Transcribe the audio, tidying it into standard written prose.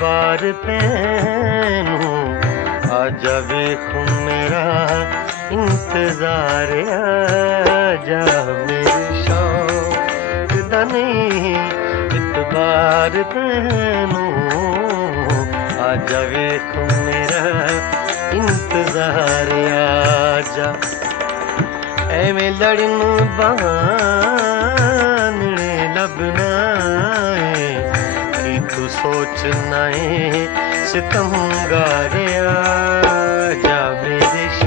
बार तैनू आजा वेख मेरा इंतजार आजा मेरे शौक दा नहीं इतबार तैनू आजा वेख मेरा इंतजार आजा एवें लड़न बहाने लबना है कि तू सोचना है सितमगार